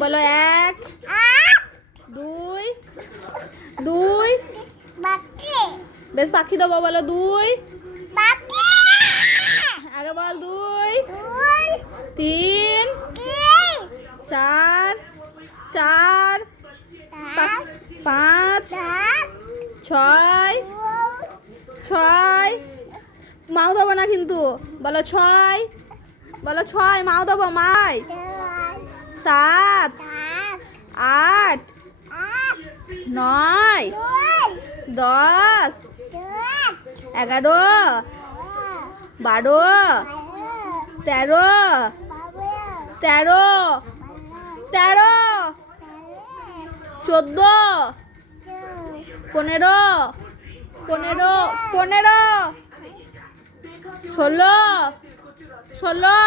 বলো 1 2 2 বেশ পাখি দেবো বলো 2 আগে বল 2 3 4 4 5 6 6 মাও দেবো না কিন্তু বলো 6 বলো 6 মাও দেবো মাই 7 8 9 10 11 12 13 13 13 14 15 15 15 16 16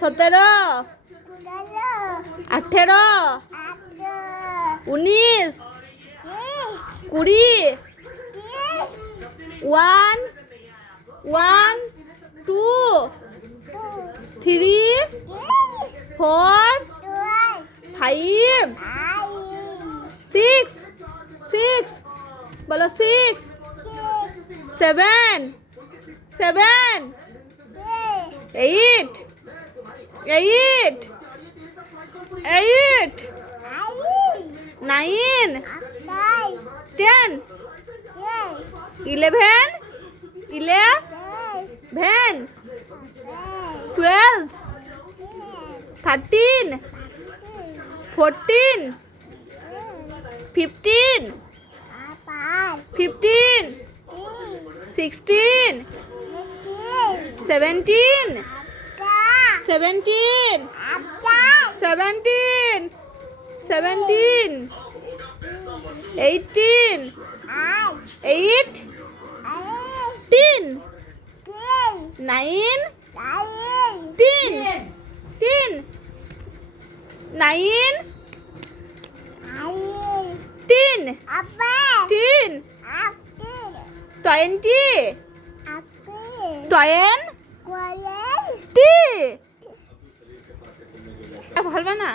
17 18 19 20 1 1 2 3 4 5 6 6 বলো 6 7 7 8 8 8 9 10 11 11 12 13 14 15 15 16 17 17 17 17 18 8 10 9 10 10 9 10 10 20 20 বলবে না।